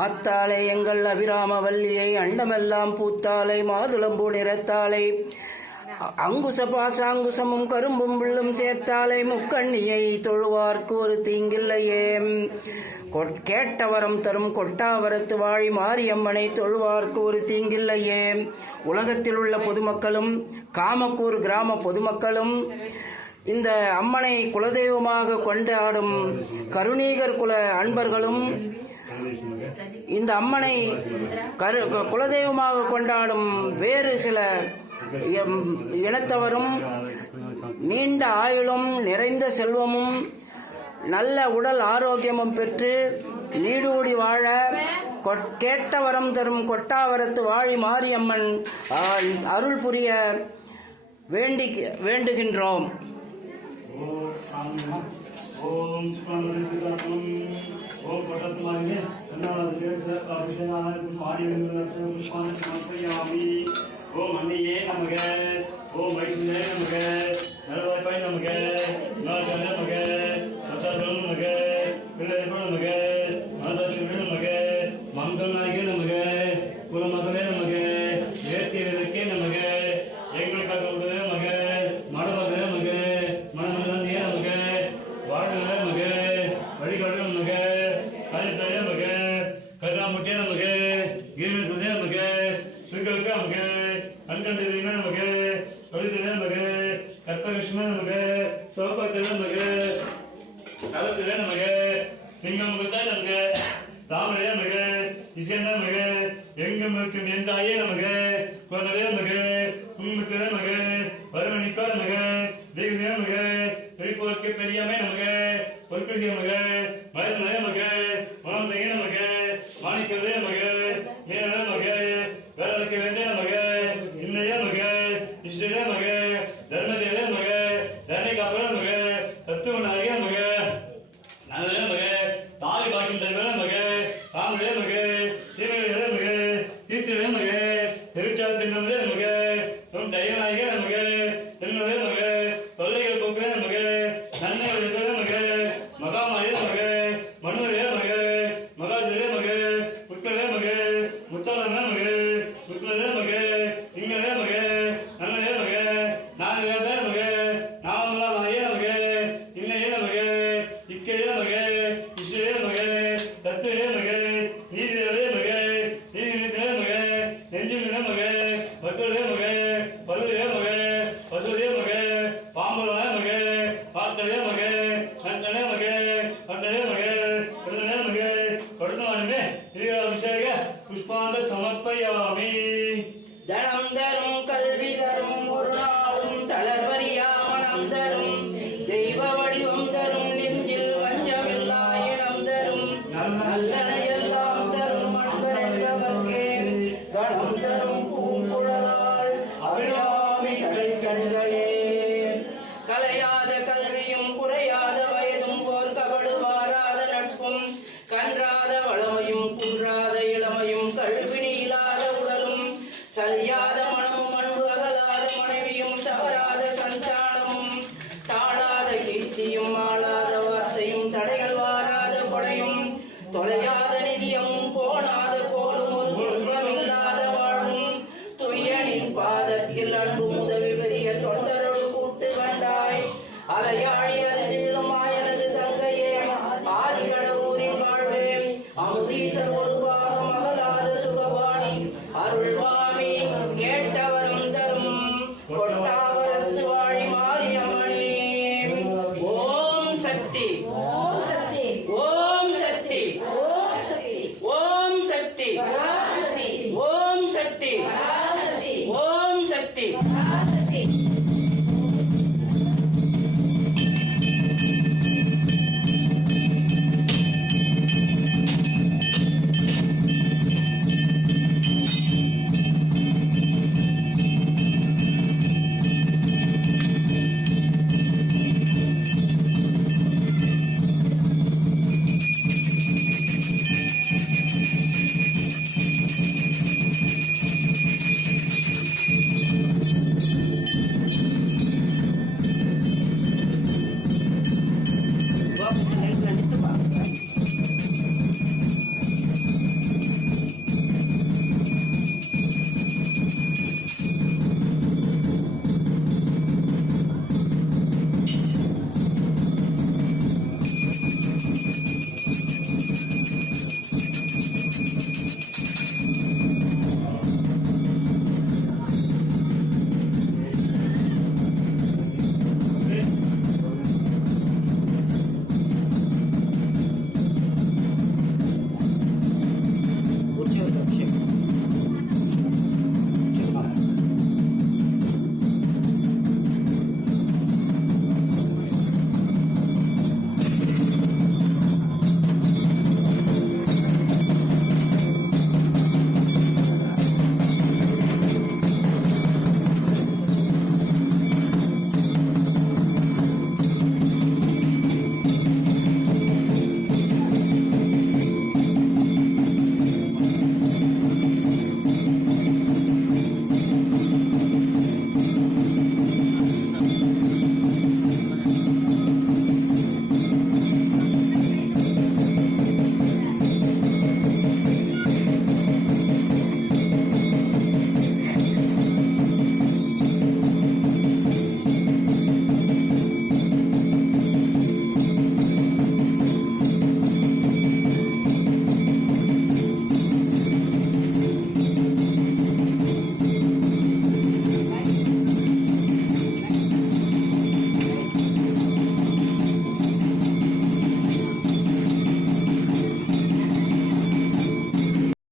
ஆத்தாளை எங்கள் அபிராம வல்லியை அண்டமெல்லாம் பூத்தாலை மாதுளம்பூ நிறத்தாலை அங்குச பாசாங்குசமும் கரும்பும் வில்லும் சேர்த்தாலை முக்கண்ணியை தொழுவார்க்கு ஒரு தீங்கில்லையே. கேட்டவரம் தரும் கொட்டாவரத்து வாழி மாரியம்மனை தொழுவார்க்கு ஒரு தீங்கில்லையே. உலகத்தில் உள்ள பொதுமக்களும் காமக்கூர் கிராம பொதுமக்களும் இந்த அம்மனை குலதெய்வமாக கொண்டாடும் கருணீகர் குல அன்பர்களும் இந்த அம்மனை குலதெய்வமாக கொண்டாடும் வேறு சில இனத்தவரும் நீண்ட ஆயுளும் நிறைந்த செல்வமும் நல்ல உடல் ஆரோக்கியமும் பெற்று நீடூடி வாழ கேட்டவரம் தரும் கொட்டாவரத்து வாழி மாரியம்மன் அருள் புரிய வேண்டுகின்றோம். ஓம் ஓம் அன்னையே நமக, ஓம் வைஷ்ணவே நமக, நலவாய்ப்பாய் நமக, நாகன நமக, மத்தாசலம் நமக, பிள்ளையப்ப நமக, மாதாசுவே நமக, மங்கள்நாயகே நமக, குலமகளே நமக, ஏத்தியவதற்கே நமக, எங்களுக்காக உதவே நமக, மடமகளே நமக, மனநலந்தியே நமக, வாழ்வே நமக, வழிகாடு நமக, கலித்தாயே நமக, கருணாமுட்டே நமக, கீழ்சுதே நமக, சுகல்கா நமக, அன்கண்டதிமே நமக்கு கவிதையே நமக்கு கற்பகிருஷ்ண நமக்கு சௌபாத்திய நமக்கு தலத்திலே நமக்கு லிங்கம் முகத்தாய் நமக்கு ராமரே நமக்கு இசையந்த நமக்கு எங்கும் இருக்கும் என் தாயே நமக்கு குழந்தையே நமக்கு உண்மத்திலே நமக்கு வருமணிக்கா நமக்கு தேவசே நமக்கு பெரிப்போருக்கு பெரியமே நமக்கு பொற்கொள்கை நமக்கு மயத்தனே நமக்கு மனந்தே நமக்கு மாணிக்கதே நமக்கு மேலே நமக்கு வேலைக்கு வேண்டிய நமக்கு இன்னையே நமக்கு இஷ்டே நமக்கு தர்மதேவே நமக்கு தர்ணிகாப்பே நமக்கு தத்துவ